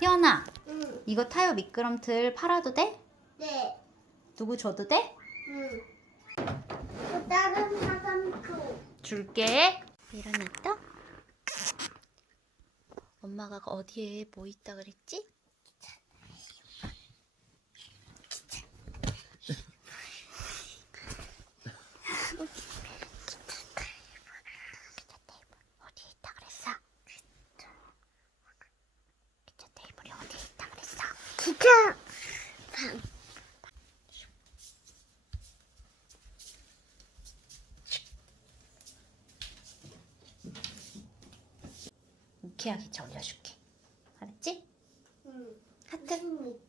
희연아, 응. 이거 타요 미끄럼틀 팔아도 돼? 네. 누구 줘도 돼? 응. 또 다른 사람 줘. 줄게. 일어났다? 엄마가 어디에 뭐 있다 그랬지? 어디에 있다 그랬어? 기차 테이블이 어디에 있다 그랬어? 기차. 이케아 기차 올려줄게. 알았지? 응. 하트.